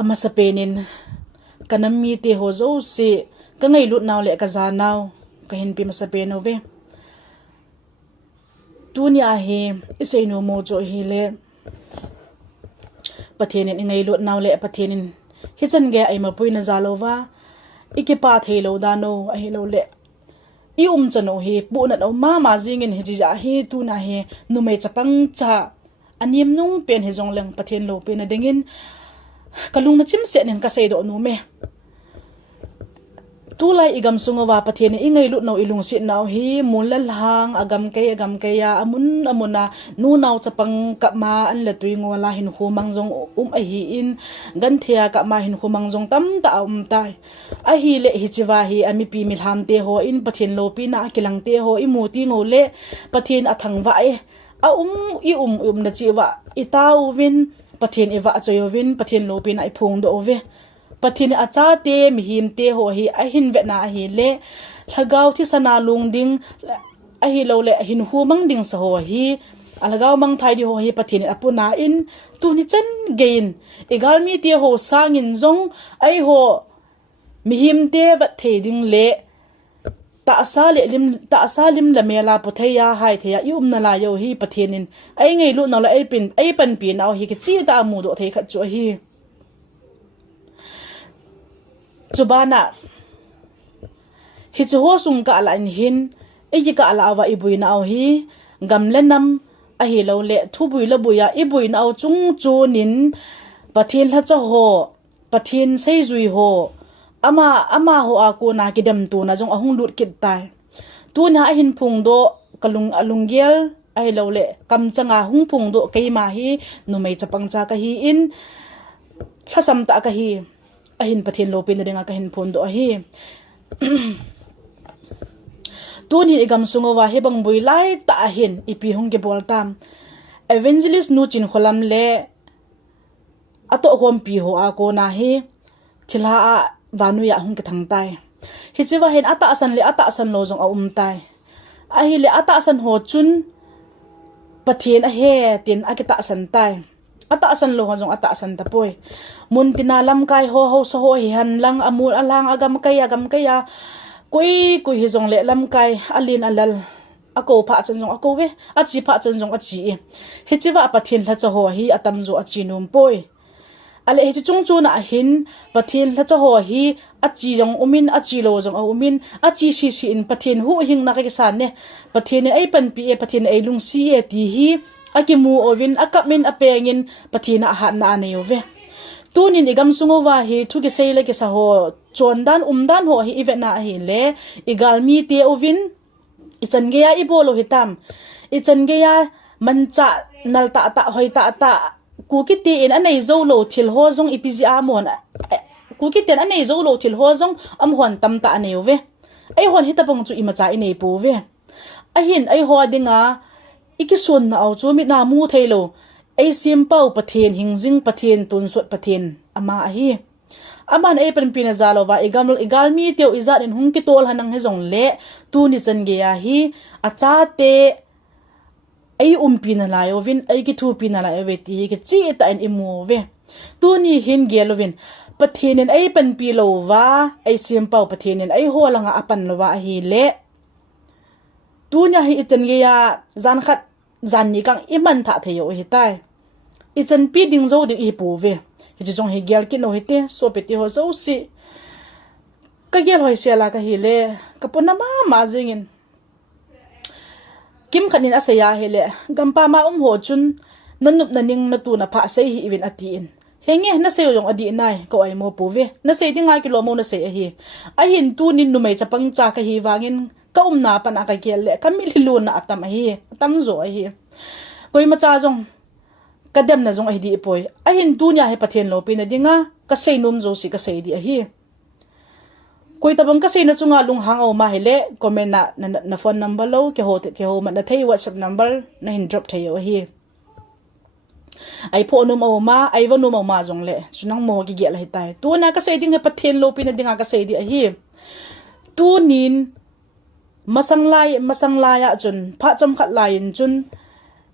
ama sa penin kanami te ho zo si ka ngai lut naw le ka za naw ka hin pi ma sa peno ve tunia he isei no mo jo hi le pathenin ngai lut naw le pathenin hi chan ge ai ma puina zalova ike pa thelo dano a helo le i chano he pu na no ma jingin he ji ja he tu na he nu mai chapang cha anim nung pen he jong leng pathen lo pe na dengin kalung na chim se nen ka sei do nu me tu lai igam sungawa pathen ingai lut no ilung si naw hi mulal hang agam kai ya amuna nu naw chapang ka ma an la tui ngola hin khumang jong a hi in gan thea ka ma hin khumang jong tam ta tai a hi le hi chiwa hi ami pi mi ham te ho in pathen lo pi na kilang te ho i mu ti ngo le pathen athang wa e a na chiwa itau win pathen ewa choyovin pathen lo pi na i phung do ve pathin acha te mi him te ho hi a hin ve na hi le thagaw thi sana lung ding a hi lo le hin hu mang ding sa ho hi alagaw mang thai di ho hi pathin apuna in tu ni chen gain egal mi te ho sangin jong ai ho mi him te va the ding le ta sa lim la mela pothaya hai theya na la yo hi pathinin ai ngei lu na la ai pan pi na hi ki chi ta mu do the khat chu hi chubana hi chu ho sung ka la in hin e ka ala wa ibuina au hi gamlenam a hi lo le thu bui la buya ibuina au chung chu nin pathin la cha ho pathin sei zui ho ama ho a ko na ki dam tu na jong ahung lut kit tai tu na a hin phung do kalung alunggel ai lo le kam changa hung phung do keima hi numei chapang cha ka hi in thasam ta ka hi ahin pathin lo pin ringa ka hin phon do hi tuni igam sungowa hebang bui lai ta hin ipi hung ge bol tam evangelist nu chin kholam le ato hom pi ho a ko na hi thila a vanu ya hung ke thang tai hi chiwa hen ata asan lo jong a tai a hi le ata asan ho chun pathin a he tin a ke ta san tai ata asan lo jong ata asan ta poi mun tinalam kai ho so ho hi han lang amul alang agam kaya koi hi jong le lam kai alin alal ako pha chan jong ako we a chi pha chan jong a chi hi chiwa pathin la cha ho hi atam zo a chi num poi ale hi chung chu na hin pathin la cha ho hi a chi jong umin a chi lo jong umin a chi si in pathin hu hing na ka san ne pathin ai pan pi e pathin ai lung si e ti hi akimu ovin akapmin apengin pathina ha na aneyo ve tunin igam sungowa hi thuge seile ke sa ho chondan umdan ho hi evena hi le igalmi te ovin ichange ya ibolo hitam ichange ya mancha nalta ta hoita ta kukiti in anei zo lo thil ho jong ipiji amon kukiten anei zo lo thil ho jong amhon tam ta aneyo ve ai hon hitapong chu imacha inei pu ve ahin ai ho dinga ikisun na au chu mi na mu thailo ai simpau pathen hingjing pathen tunsot pathen ama hi aman ai pen pina zalowa igalmi teu izat in hung ki tol hanang he jong le tu ni chan ge ya hi acha te ai pina la yo vin ai ki thu pina la ve ti ki chi ta in imu ve tu ni hin gelovin pathen ai pen pi lo wa ai simpau pathen ai holanga apan lo wa hi le tu nya hi iten ge ya zan khat zan ni kang iman tha theyo hi tai ichen pi ding zo ding hi pu ve hi jong hi gel ki no hi te so pe ti ho zo si ka gel hoi sela ka hi le ka pona ma jingin kim khanin asaya hi le gampa ma ho chun nanup na ning na tu na pha sei hi evin ati in henge na sei yong adi nai ko ai mo pu ve na sei dinga ki lo mo na sei hi a hin tu nin nu mai chapang cha ka hi wangin ka na pa na ka gel le kamili lu na atam hi tam zo hi koi ma cha jong kadem na jong ai di poi a hin tu nya he pathen lo pe na dinga ka sei num zo si ka sei di hi koi tabang ka sei na chunga lung hang au ma hele comment na phone number lo ke ho ma na thei WhatsApp number na hin drop thayo hi ai pho nu ma ai va nu ma jong le chunang mo ki gel hi tai tu na ka sei ding he pathen lo pe na dinga ka sei di hi tu nin masang lai ya chun pha cham khat lai in chun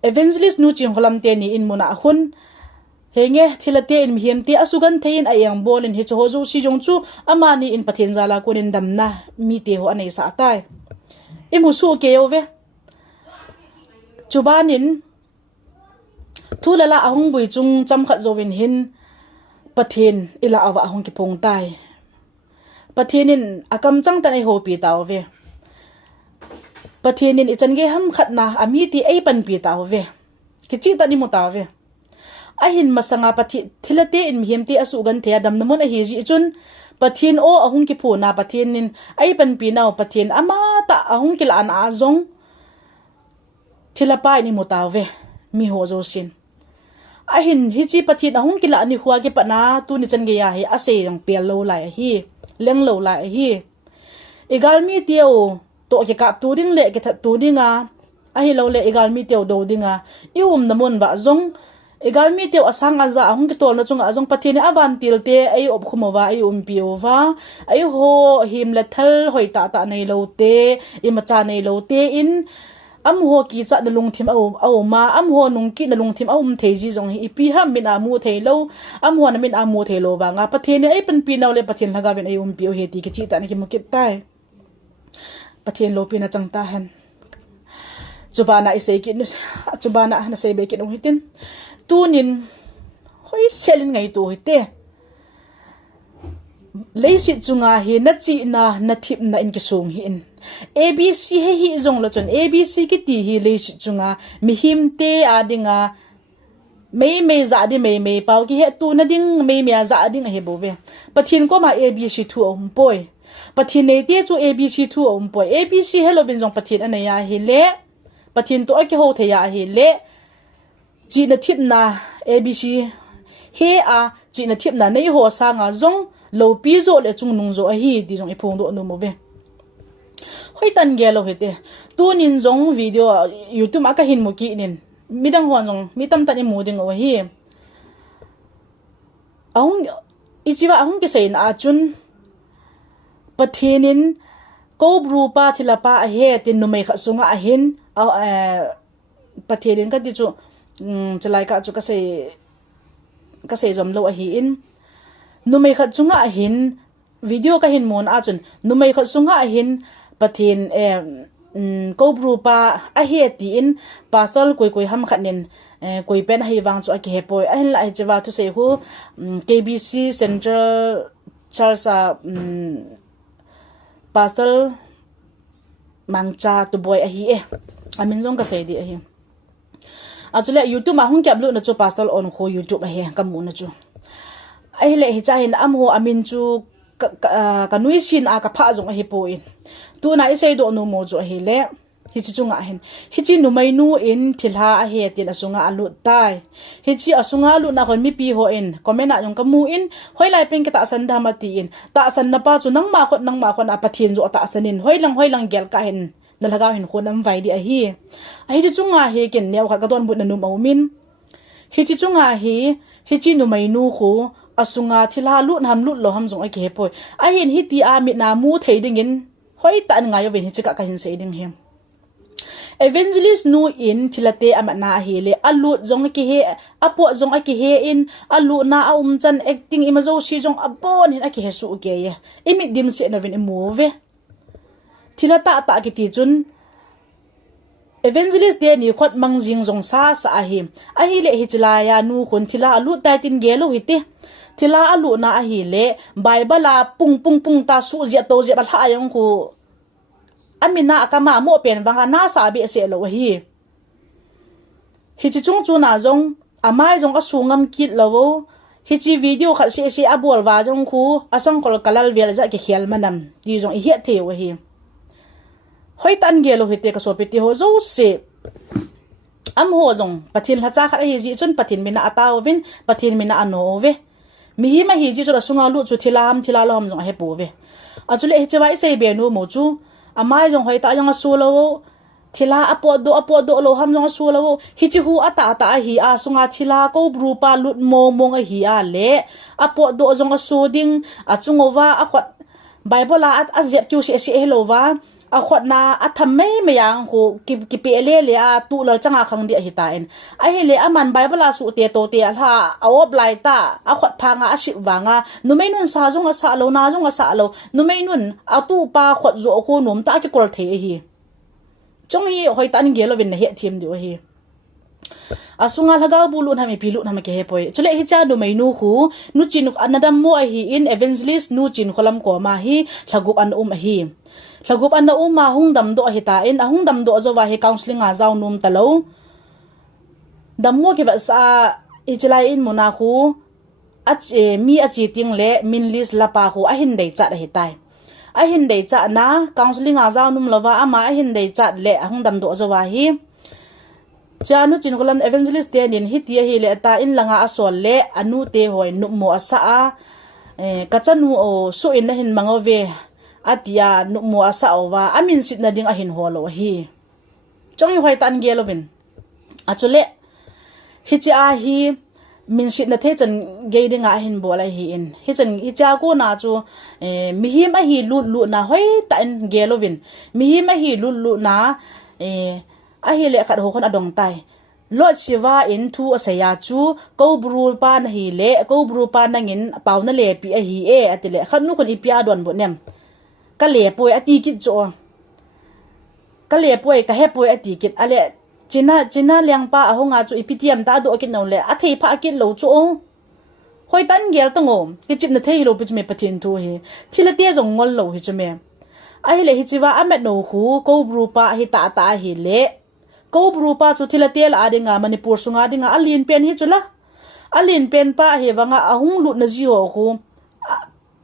evangelist nu ching holam te ni in muna hun henge thilate in hiam ti asugan thein ayang bolin hi cho zo si jong chu amani in pathin zala kunin damna mi te ho anei sa tai imu su ke ove chubanin thulala ahung bui chung cham khat zowin hin pathin ila awa ahung ki pong tai pathinin akam chang tan ai ho pi taw ve pathinin ichan ge ham khat na ami ti ai pan pi taw ve ki chi tani mu taw ve ahin masanga pathi thilate in hiam ti asu gan the dam namun a hi ji chun pathin o ahung ki phu na pathinin ai pan pi naw pathin ama ta ahung ki la an a zong thilapa ni mu taw ve mi ho zo sin ahin hi chi pathin ahung ki la ni khuwa ge pa na tu ni chan ge ya hi ase yang pel lo lai hi leng lo lai hi igal mi teo to ke kap tu ding le ke that tu dinga a hi lo le igal mi teo do dinga ium namun ba zong igal mi teo asang aza ahung ke tol na chung azong pathini awan tilte ai ob khumowa ai piova ai ho him la thal hoi ta ta nei lo te i macha nei lo te in am ho ki cha na lung thim au ma am ho nung ki na lung thim au thei ji jong hi pi ham min amu thei lo am ho na min amu thei lo ba nga pathini ai pan pi naw le pathin laga ben ai pio he ti ke chi ta ni ki mukit tai pathin lo pi na chang ta han chubana isei ki chubana na sei be ki nong hitin tunin hoi selin ngai tu hite leisi chunga hi na chi na thip na in ki sung hi in abc he hi zong lo chon abc ki ti hi leisi chunga mi him te adinga mei za di mei pau ki he tu na ding mei mia za ding he bo ve pathin ko ma abc thu om poi pathin nei te chu abc thu om poi abc hello bin jong pathin anaya hi le pathin to ki ho the ya hi le chi na thip na abc he a chi na thip na nei ho sa nga zong lo pi zo le chung nung zo a hi di jong i phong do nu mo ve hoi tan ge lo hete tu nin zong video youtube aka hin mo ki nin midang hon jong mi tam tan i mu ding o hi ahung ichiwa ahung ke sein a chun pathinin ko bru pa thilapa a he tin nu mai kha sunga a hin pathinin ka ti chu chalai ka chu ka sei jom lo a hi in nu mai kha chunga a hin video ka hin mon a chun nu mai kha sunga a hin pathin ko bru pa a he ti in pasal koi ham khanin koi pen hai wang chu a ke poi a hin lai chewa tu sei hu kbc central charsa pasal mangcha tu boy a hi amin jong ka sei di a hi achule youtube ma hung kyap lu na chu pasal on kho youtube a he kamu na chu ai le hi cha hin am ho amin chu ka nui sin a ka pha jong a hi po in tu na isei do no mo jo hi le hi chi chunga hin hi chi nu mai nu in thilha a he tin asunga alu tai hi chi asunga lu na hon mi pi ho in comment a jong kamu in hoi lai pen ke ta san dha ma ti in ta san na pa chu nang ma khon a pathin jo ta sanin hoi lang gel ka hin na lagaw hin khonam vai di a hi chi chunga he ken new kha ka don bu na nu maumin hi chi chunga hi chi nu mai nu khu asunga thila lu nam lu lo ham jong a ke poi a hin hi ti a mi na mu thei ding in hoi ta nga yo ven hi chika ka hin sei ding hem evangelist nu in thilate amana he le alu jong ki he apo jong a ki he in alu na a chan acting imazo si jong abon hin a ki he su ke ye imi dim se na ven move thilata ta ki ti chun evangelist de ni khot mangjing jong sa a hi le hi chila ya nu khon thila alu ta tin ge lo hite thila alu na a hi le bible a pung ta su je to je bal ha yang khu amina akama mo pen wanga na sa bi se lo hi chi chung chu na jong amai jong a sungam kit lo hi chi video kha se abol wa jong khu asang kol kalal vel ja ki khial manam ti jong hi the wa hi hoi tan ge lo hite ka so peti ho zo se am ho jong pathin ha cha kha hi ji chun pathin mina ataw vin pathin mina ano ve mi hi ma hi ji chu sunga lu chu thila lom jong he pu ve achule hi chawai sei be no mo chu amai jong hoi ta jong su lo thila apo do lo ham jong su lo hi chi hu ata hi a sunga thila ko bru pa lut mo nga hi a le apo do jong su ding a chungowa a khot bible a azet kyu se hello wa a khot na a tham mai yang ko ki pe le a tu lo changa khang dia hi ta en a hi le aman bible su te to te ha a ob lai ta a khot phanga a shi wanga nu mai nun sa jong a sa lo na jong a sa lo nu mai nun a tu pa khot zo ko num ta ki kol the hi chong hi hoi tan ge lo vin na he thim di hi asunga lagaw bulun hami pilu na make hepoy chule hi cha do mai nu khu nu chin anadam mo hi in evangelist nu chin kholam ko ma hi lagup an hi lagup an ma hung dam do hi ta in ahung dam do zo wa hi counseling a zaw num talo dam mo ke va sa ichlai in mona khu mi achi ting le min list la pa khu a hin dei cha hi tai a hin dei cha na counseling a zaw num lova ama a hin dei cha le ahung dam do zo wa hi chanu chin kolam evangelist te nin hitia hi le ta in langa asol le anu te hoi nu mo asa a kachanu o so in na hin mangove atia nu mo asa owa amin sit na ding a hin holo hi chongi hoi tan gelovin achule hichi a hi min sit na the chan geiding a hin bola hi in hi chan hi cha ko na chu mi him a hi lu na hoi ta in gelovin mi him a hi lu na a hi le khat ho khon adong tai lo chiwa in thu asaya chu ko bru pa na hi le ko bru pa na ngin paw na le pi a hi atile khat nu khon ipia don bo nem ka le poi ati kit cho ka le poi ka he poi ati kit ale china liang pa a honga chu ipitiam ta do kit no le a thei pha kit lo chu hoi tan gel tango ki chip na thei lo pi me pathin thu hi thila te jong ngol lo hi chu me a hi le hi chiwa amet no khu ko bru pa hi ta hi le ko bru pa chu thila tel adinga manipur sunga dinga alin pen hi chula alin pen pa he wanga ahung lu na ji ho khu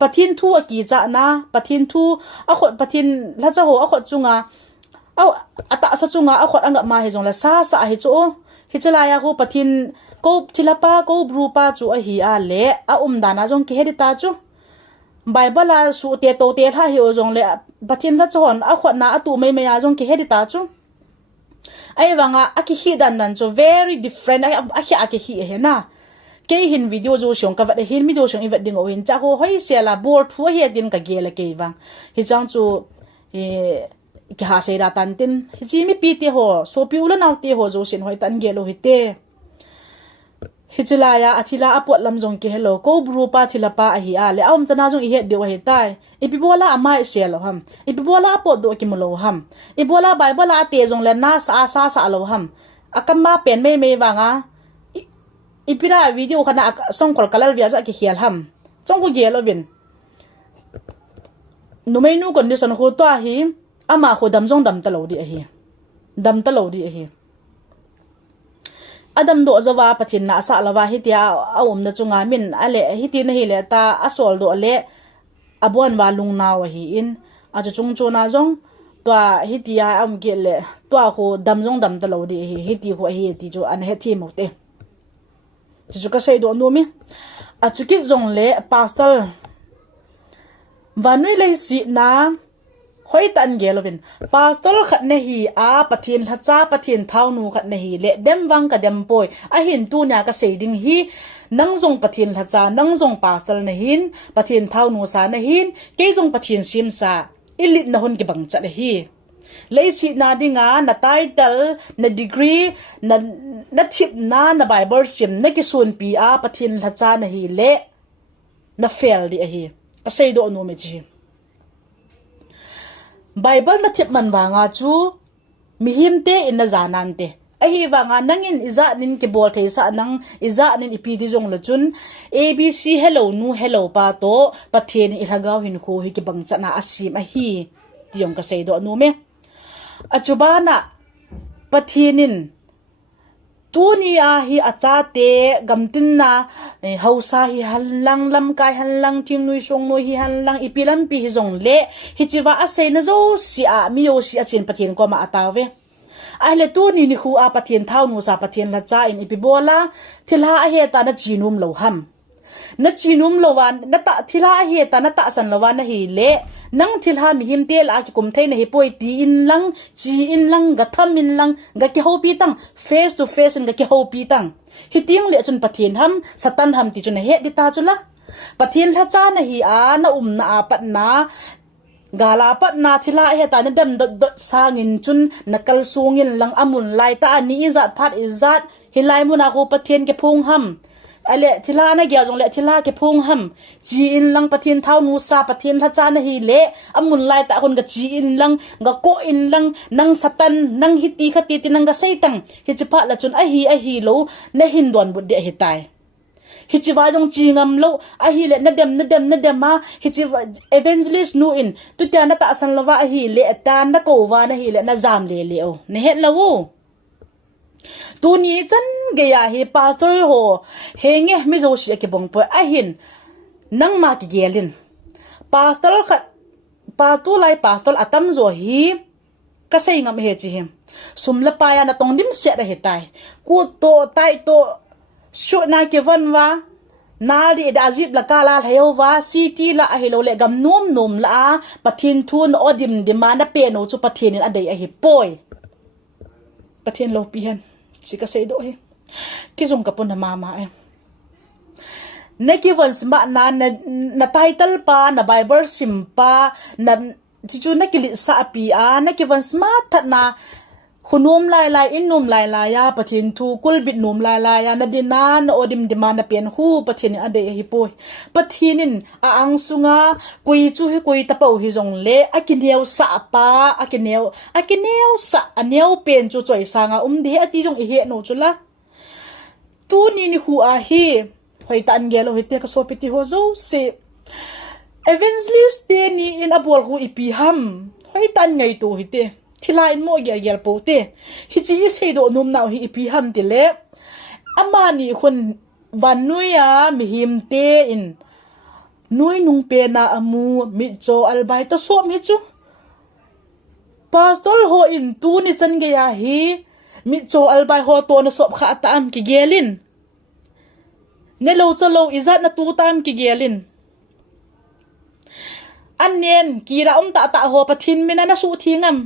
pathin thu aki cha na pathin thu a khot pathin la cha ho a khot chunga au ata sa chunga a khot anga ma he jong la sa hi chu hi chala ya ho pathin ko thila pa ko bru pa chu a hi a le a dana jong ki he ta chu bible la su te to te tha hi o jong le pathin la chon a khot na atu mai mai a jong ki he ta chu ai wanga aki hi dan nan so very different aki hi he na ke hin video jo shong ka va de hin mi jo shong i va ding o hin cha ho hoi se la bor thu he din ka ge la ke wang hi chang chu ki ha se ra tan tin ji mi pi te ho so pi ula naw te ho jo sin hoi tan ge lo hi te hichilaya athila apot lamjong ke hello ko bru pa thila pa a hi a le aum chana jong i he de wa he tai ipibola ama shelo ham ipibola apot do ki mulo ham ibola bible a te jong le na sa lo ham akamba pen me wanga ipira video khana song kol kalal via ja ki hial ham chong ko ge lo bin numei nu condition ho to hi ama kho dam jong dam ta lo di a hi adam do zawa pathin na sa lawa hitia awum na chunga min ale hiti na hi le ta asol do le abon wa lung na wa hi in a chung chona jong to hitia am ge le to ho dam jong dam ta lo di hi hiti ho hi ti jo an he thi mo te chu ka sei do no mi a chu ki jong le pastor vanui le si na hoi tan gelovin pastor khat ne hi a pathin hacha pathin thau nu khat ne hi le dem wang ka dem poi a hin tu nya ka seiding hi nang jong pathin hacha nang jong pastor ne hin pathin thau nu sa ne hin ke jong pathin sim sa ilit na hon ki bang cha hi leisi na dinga na title na degree na thip na bible sim na ki sun pi a pathin hacha na hi le na fail di hi ka sei do no me chi bible na thip man wanga chu mihim te in na zanan te ahi wanga nangin iza nin ke bol thei sa nang iza nin ipi di jong la chun abc hello nu hello pa to pathen i lagaw hin kho hi ki bang chana asim a hi tiong ka sei do nu me achubana pathenin tuni a hi acha te gamtin na hausa hi hallang lam kai hallang thing nui song no hi hallang ipilam pi hi jong le hi chiwa a sei na zo si a mi yo si a chin pathin ko ma atawe ai le tuni ni khu a pathin thau nu sa pathin la cha in ipibola thila a he ta na chinum lo ham na chinum lo wan na ta thila a he ta na ta san lo wan na hi le nang thilha mi him tel a ki kum thein hi poi ti in lang chi in lang ga tham in lang ga ki ho pi tang face to face ga ki ho pi tang hi ting le chun pathin ham satan ham ti chun he di ta chula pathin la cha na hi a na na a pat na gala pat na thila he ta na dam dot sangin chun nakal sungin lang amun lai ta ani izat phat izat hilai muna ko pathian ke phung ham ale thila na gya jong le thila ke phung ham chi in lang pathian thau nu sa pathian tha cha na hi le amun lai ta kon ga chi in lang ga ko in lang nang satan nang hiti khati tin nang ga saitang hi chipa la chun a hi lo na hin don bud de hi tai hi chi wa jong chi ngam lo a hi le na dem ma hi chi evangelist nu in tu ta na ta san lawa a hi le ta na ko wa na hi le na jam le o ne het lawo tu ni chan ge ya hi pastor ho henge mi zo shi ke bong po a hin nang ma ki gelin pastor khat pa tu lai pastor atam zo hi ka sei ngam he chi him sum la pa ya na tong dim se da he tai ku to tai to shu na ke van wa na ri da zip la kala hayo wa city la a helo le gam nom la pathin thun odim dimana pe no chu pathin in adai a hi poi pathin lo pi hen chi ka sei do he ki zum ka pon na mama e na ki van sma na title pa na bible sim pa na chu na ki sa pi a na ki van sma that na khunum lai in num lai ya pathin thu kul bit num lai ya na dina na odim dimana pen hu pathin ade hi poi pathinin a ang sunga kui chu hi kui ta pau hi jong le akineu sa pa akineu sa aneu pen chu choi sanga de ati jong hi no chula tu ni hu a hi hoi tan gelo hi te ka so piti ho zo se evangelist te ni in abol hu ipi ham hoi tan ngai tu hi te thila in mo gya yel po te hi chi se do num naw hi ipi ham ti le ama ni khun van nuya mi him te in nui nung pe na amu mi cho albai to so mi chu pastor ho in tu ni chan ge ya hi mi cho albai ho to na sop kha ta am ki gelin ne lo cho lo izat na tu tam ki gelin an nen kira ta ho pathin mina na su thingam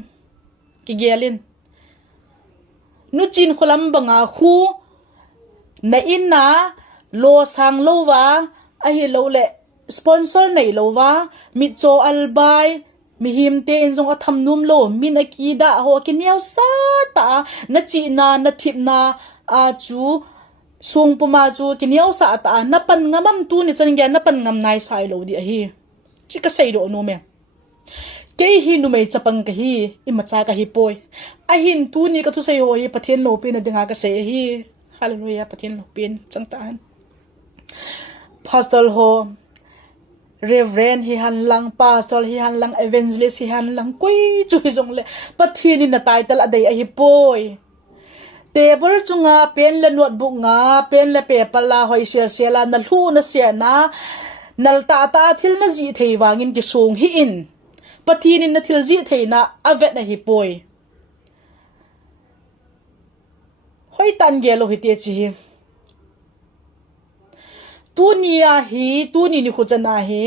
ki gelin nu chin kholam banga khu na in na lo sang lo wa a hi lo le sponsor nei lo wa mi cho albai mi him te in jong a tham num lo min akida ho kiniaw sa ta na chi na thip na a chu sung puma chu kiniaw sa ta na pan ngamam tu ni chan gya na pan ngam nai sai lo di a hi chi ka sei do no me ke hi nu mai chapang ka hi imacha ka hi poi a hin tu ni ka thu sei ho hi pathen lo pin adinga ka sei hi hallelujah pathen lo pin changtan pastor ho reverend hi han lang pastor hi han lang evangelist hi han lang koi chu jong le pathin in na title adai a hi poi table chunga pen le notebook nga pen le paper la hoi share la na lu na sia na nal ta thil na ji thei wangin ki sung hi in pathin in na thil ji thei na avet na hi poi hoi tan gelo hi te chi tu ni ni khujana hi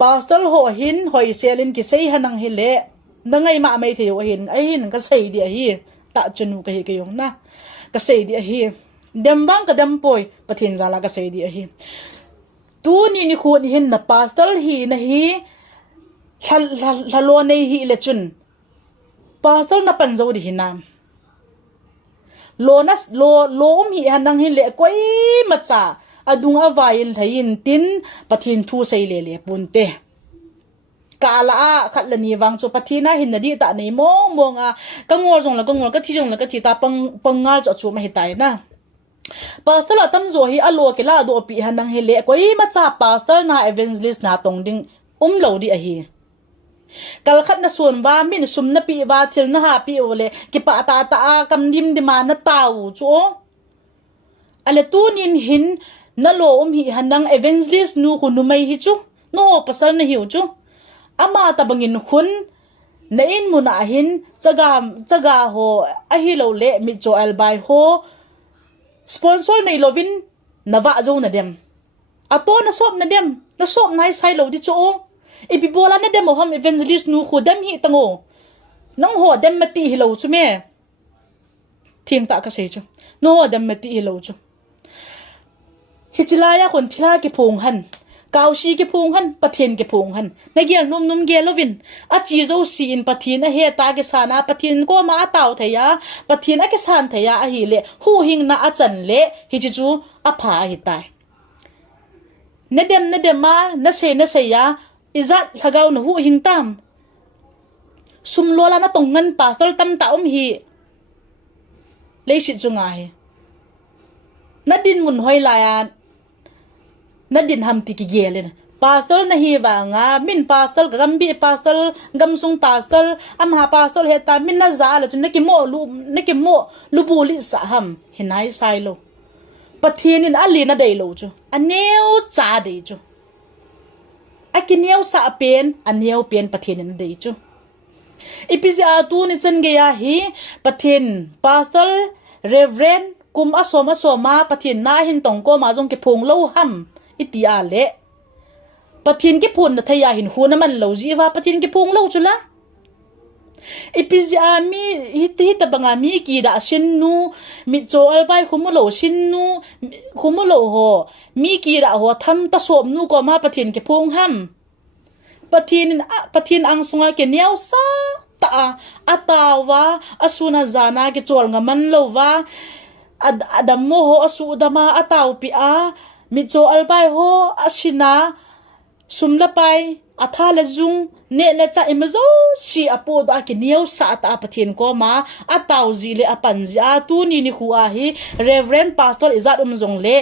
pastor ho hin hoi selin ki sei hanang hi le nangai ma mai theu hin ai hin ka sei di hi ta chunu ka hi ke yong na ka sei di hi dem bang ka dem poi pathin zala ka sei di hi tu ni khu ni hin na pastor hi na hi lo nei hi le chun pastor na panzo di hinam lo mi hanang hi le koi macha adung avail thain tin pathin thu sei le punte kala khatlani wang chu pathina hin na di ta nei monga kangor jong la ka thi jong la ka thi ta pangal chu ma hitai na pastor atam zo hi alo ke la do pi hanang hi le koi macha pastor na evangelist na tong ding lo di a hi kal khat na sun ba min sum na pi ba thil na ha pi ole ki pa ta kam dim di ma na tau chu ale tunin hin na lo hi hanang evangelist nu hu nu mai hi chu no pasal na hiu chu ama ta bangin khun na in muna hin chaga ho a hi lo le mi cho albai ho sponsor nei lovin na wa zo na dem ato na sop nai sai lo di chu e bi bola na dem hom evangelist nu khu dem hi tango nang ho dem mati hi lo chu me thing ta ka sei chu no dem mati hi lo chu hichilaya kon thila ki phung han cao si cái phung han pathin cái phung han na gel num gel lovin a chi zo si in pathin a he ta cái sana pathin ko ma tao theya pathin a cái san theya a hi le hu hing na a chan le hi chu a pha hi tai na dem ma na se ya izat thagau na hu hing tam sum lola na tong ngan pastor tam ta hi lấy sự chung ai na din mun hoi la ya na din ham ti ki ge le pastor na hi ba nga min pastor gam bi pastor gam sung pastor am ha pastor he ta min na za la chun na ki mo lu bu li sa ham hinai sai lo pathin in ali na dei lo chu aneu cha dei chu akineu sa pen aneu pen pathin in dei chu ipizia tu ni chen ge ya hi pathin pastor reverend kum asoma pathin na hin tong ko ma jong ke phung lo ham itia le pathin ke phun na thaya hin hu na man lo ji wa pathin ke phung lo chula ipizia mi hiti ta banga mi ki da sin nu mi cho al bai khumulo sin nu khumulo ho mi ki da ho tham ta som nu ko ma pathin ke phung ham pathin ang sunga ke niaw sa ta atawa asuna zana ke chol nga man lo wa adam mo ho asu dama ataw pi a mi cho albai ho asina sumla pai athala jung ne le cha imazo si apo da ke niaw sa ta pathin ko ma ataw zi le apanji a tu ni khu a hi reverend pastor izat jong le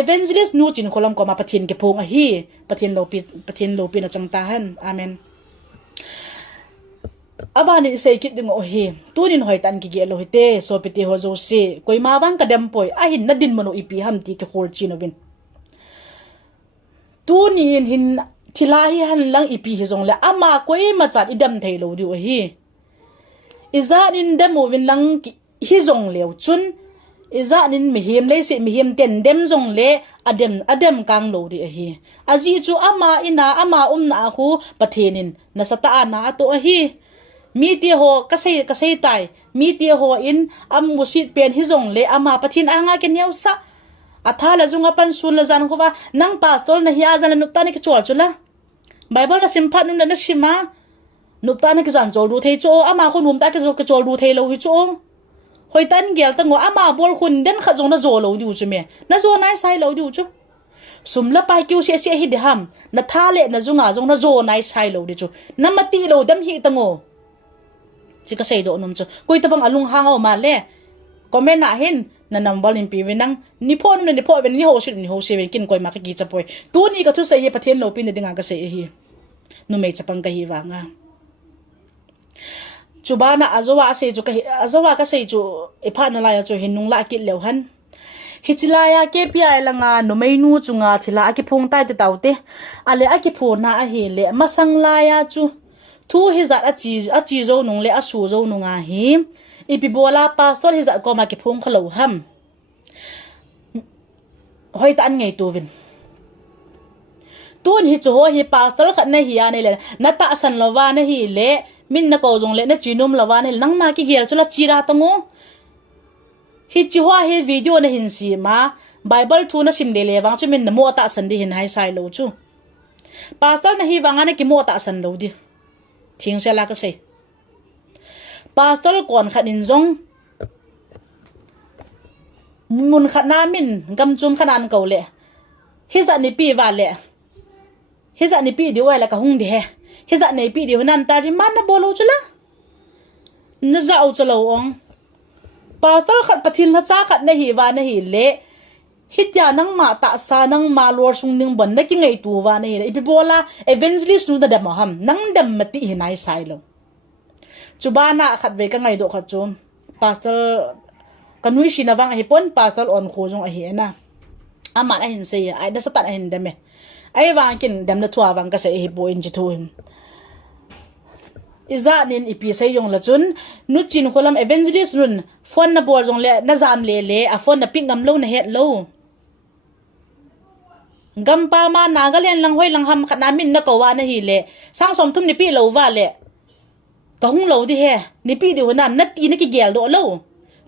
evangelist nu chin kholam ko ma pathin ke phung a hi pathin lo pi na changta han amen abani sei kit ding o hi tunin hoi tan ki ge lo hite so piti ho zo si koi ma wang kadam poi a hin na din mano ipi ham ti ke khol chinovin tunin hin thilahi han lang ipi hi zong le ama koi ma chat idam thei lo di o hi iza nin demo win lang hi zong leo chun iza nin mihim le se mihim ten dem zong le adem kang lo di a hi aji chu ama ina ama na khu pathenin na sata na to a hi mi ti ho kasai tai mi ti ho in am musit pen hi zong le ama pathin anga ke nyau sa athala zunga pan sun la zan ko ba nang pastor na hi azan nu ta ni ke chol chula bible na simphat nu na sima nu ta ni ke zan chol du thei cho ama ko num ta ke chol du thei lo hi cho hoi tan gel ta ngo ama bol khun den kha zong na zo lo du chu me na zo nai sai lo du chu sum la pai kyu se hi de ham na tha le na zunga zong na zo nai sai lo di chu na mati lo dam hi ta ngo chỉ có xây độ nôm cho coi tập bằng alung hang ở mà lẽ comment na hin na number in pi venang ni pho nôm ni pho ven ni ho se ven kin koi ma ka gi chapoi tu ni ka thu sei pathen lo pin de dinga ka sei hi nu me chapang ka hi wa nga chubana azowa sei chu ka azowa ka sei chu e pha na la ya chu hinung la kit leu han hichilaya kpi langa no meinu chunga thila ki phung tai te taute ale a ki phona a hi le masang la ya chu thu hi zat a chi zo nung le a su zo nunga hi ipi bola pastor hi zat ko ma ki phung khalo ham hoi tan ngei tu vin tun hi chu ho hi pastor khat na hi ya ne le na ta san lawa na hi le min na ko jong le na chinum lawa ne nang ma ki gel chula chira tango hi chi ho hi video na hin si ma bible thu na sim de le wang chu min na mo ta san di hin hai sai lo chu pastor na hi wanga ne ki mo ta san lo di thing se la ka sei pastor kon khat in jong mun khat na min gam chum khanan ko le hi za ni pi wa le hi za ni pi di wa la ka hung di he hi za nei pi di hunan ta ri man na bolo chula na za au chalo ong pastor khat pathin la cha khat na hi wa na hi le hitya nang ma ta sa nang ma lor sung ning ban na ki ngai tu wa na hi ipi bola evangelist nu da ma ham nang dam mati hi nai sai lo chubana khat ve ka ngai do khat chum pastor kanui shi na wang hi pon pastor on kho jong a hi na ama na hin se ai da satan hin da me ai wang kin dam na thua wang ka se hi bo in ji thu hin iza nin ipi sai yong la chun nu chin kholam evangelist run phone na bor jong le na jam le a phone na pingam lo na het lo gampa ma nagaland lang hoi lang ham khana min na ko wa na hi le sang som thum ni pi lo wa le ka hung lo di he ni pi di honam na ti na ki gel do lo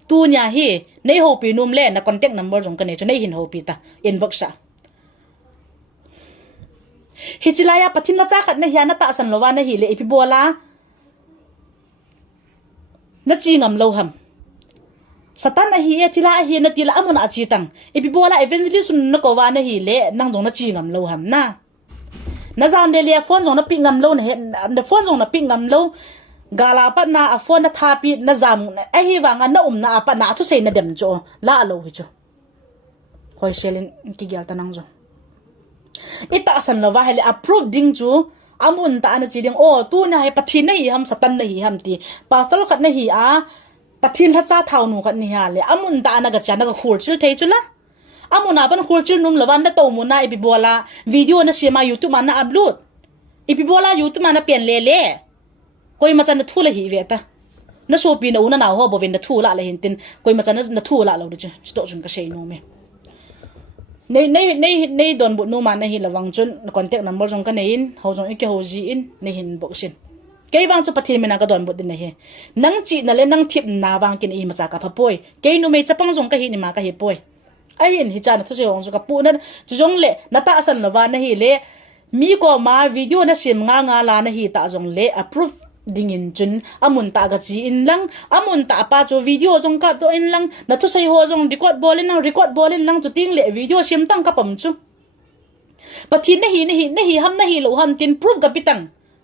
tu nya hi nei ho pi num le na contact number jong ka ne chu nei hin ho pi ta inbox sa hichilaya pathin la cha khat na hian na ta san lowa na hi le ipi bola na chi ngam lo ham satan a hi etila hi na tila amuna chi tang ipi bola evangelist na ko wa na hi le nang jong na chi ngam lo ham na zam le phone jong na pi ngam lo na phone jong na pi ngam lo gala pa na a phone na thapi na zam a hi wa nga na na pa na thu sei na dem jo la lo hi jo hoi selin ki gyal tanang jo ita san lova hele approve ding chu amun ta na chi ding o tu na hai pathin na hi ham satan na hi ham ti pastor khat na hi a pathin ha cha thau nu khat ni ha le amun ta na ga cha na ga khur chil thei chula amuna ban khur chil num lawan da to mu na ibi bola video na sema youtube man na upload ibi bola youtube man na pen le koi ma chan na thu la hi ve ta na so pi na una na ho bo ven na thu la la hin tin koi ma chan na thu la lo de chi to chun ka sei no me nei don bu no man na hi lawang chun contact number jong ka nein ho jong ke ho ji in ne hin boxin kei wang chu pathin mena ka don bu din na he nang chi na le nang thip na wang kin i ma cha ka pha poi kei nu me chapang jong ka hi ni ma ka hi poi ai in hi chan thu se ong chu ka pu na jong le na ta san lawa na hi le mi ko ma video na sim nga la na hi ta jong le approve dingin chun amun ta ga chi in lang amun ta pa cho video jong ka to in lang na thu sai ho jong record bolin lang chu ting le video sim tang ka pam chu pathin na hi ham na hi lo ham tin proof ga pitang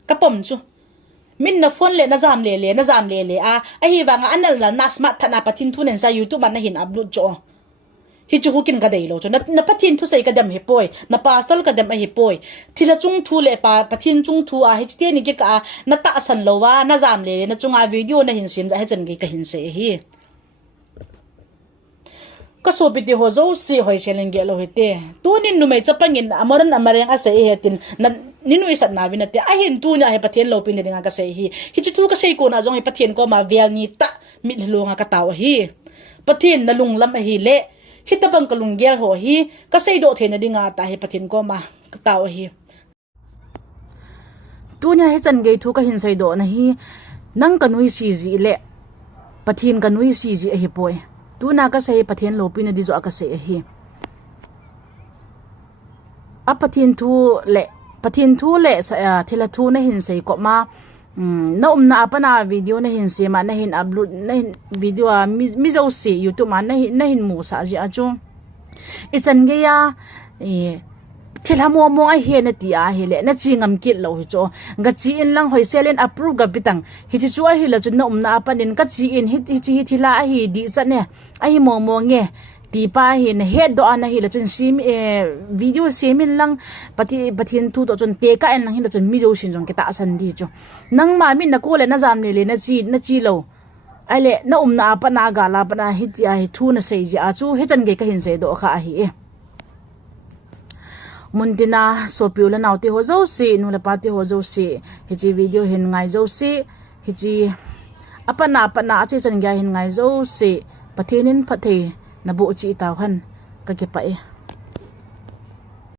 ka pam chu min na phone le na jam le a hi wa nga anal la na smart thana pathin thu nen sa youtube man na hin upload cho hi chu hukin ka dei lo chu na pathin thu sei ka dam he poi na pastor ka dam he poi thila chung thu le pa pathin chung thu a hte ni ke ka na ta san lowa na jam le na chunga video na hin sim ja he chan ge ka hin se hi ka so piti ho zo si hoi chelen ge lo hete tu nin nu mai chapangin amareng a se he tin na ninu isat na binate a hin tu nya he pathin lo pin dinga ka se hi chi thu ka sei ko na jong he pathin ko ma vel ni ta mi lo nga ka taw hi pathin na lung lam hi le hitabang kalunggel ho hi kasay do the na dinga ta he pathin ko ma taw hi tunya he chan gei thu ka hin sai do na hi nang kanui si ji le pathin kanui si ji hi poi tu na ka sai pathin lo pin di zo ka sai hi a pathin thu le thila thu na hin sai ko ma na na apana video na hin se ma na hin upload na hin video mi zo se youtube ma na hin mu sa ji a chu ichan ge ya thila mo ai he na ti a hele na chi ngam kit lo hi cho ga chi in lang hoi selen approve ga bitang hi chi chu a hi la chu na apanin ka chi in hi thila a hi di cha ne a hi mo nge ti pa hi na head do ana hi la chun sim video semin lang pathin thu to chun te ka en lang hi la chun mi jo sin jong ke ta san di chu nang ma min na ko le na jam le na chi lo ai le na pa na ga la pa na hi ti ai thu na sei ji a chu he chan ge ka hin se do kha hi mundina so piula nauti ho zo si nu la pati ho zo si hi chi video hin ngai zo si hi chi apana ache chan ga hin ngai zo si pathinin pathe na bo chi taw han ka ke pa